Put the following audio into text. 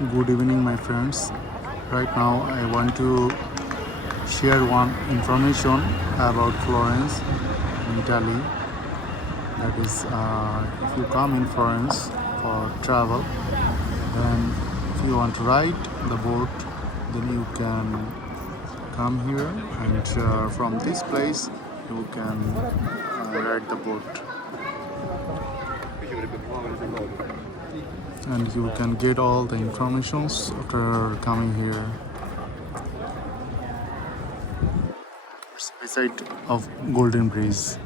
Good evening, my friends. Right now, I want to share one information about Florence in Italy. That is, if you come in Florence for travel, then if you want to ride the boat, then you can come here, and from this place, you can ride the boat, and you can get all the informations after coming here. It's beside of Golden Bridge.